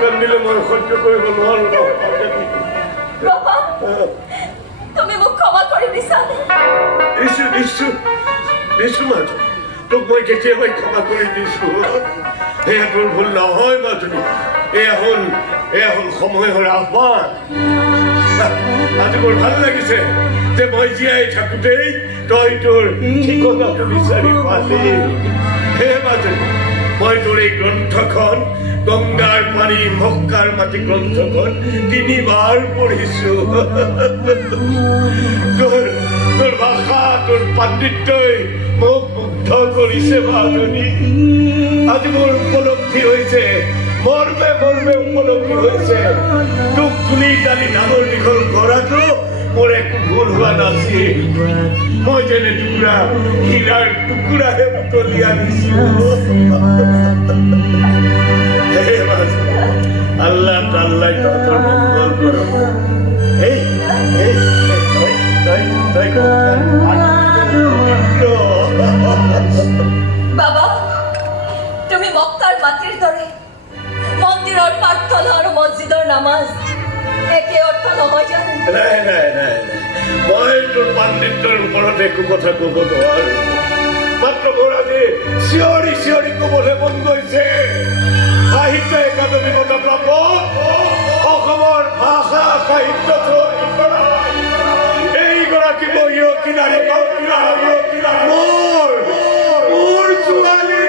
কান্দিলে মই সহ্য কৰিব নোৱাৰো বাবা তুমি মোক ক্ষমা কৰি দিছানে দিছো মাজনী তোক মই কেতিয়াবাই ক্ষমা কৰি দিছো এয়া তোৰ ভুল নহয় মাজনী এয়া হ'ল সময়ৰ আহ্বান আজি মোৰ ভাল লাগিছে যে মই জীয়াই থাকোঁতেই তই তোৰ ঠিকনাটো বিচাৰি পালি হে মাজনী মই তোৰ এই গ্ৰন্থখন গংগাৰ পানী মক্কাৰ মাটি গ্ৰন্থখন 3 বাৰ পঢ়িছো তোৰ ভাষা তোৰ পাণ্ডিত্যই মোক মুগ্ধ কৰিছে মাজনী আজি মোৰ উপলব্ধি হৈছে মৰ্মে উপলব্ধি হৈছে তোক তুলি তালি ডাঙৰ দীঘল কৰাটো মোৰ একো ভুল হোৱা নাছিল মই যেনে টুকুৰা হীৰাৰ টুকুৰাহে তুলি আনিছো আল্লাহ তাল্লাই তহঁতৰ মংগল কৰক বাবা তুমি মক্কাৰ মাটিৰ দৰে মন্দিৰৰ প্ৰাৰ্থনা আৰু মছজিদৰ নামাজ একে অৰ্থ নহয় জানো নাই মই তোৰ পাণ্ডিত্যৰ ওপৰত একো কথা ক'ব নোৱাৰো মাত্ৰ মোৰ আজি চিঞৰি ক'বলৈ মন গৈছে সাহিত্য একাডেমী বঁটা প্ৰাপ্ত অসমৰ ভাষা সাহিত্য এইগৰাকী মহিয়সী নাৰী মোৰ ছোৱালী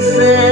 Say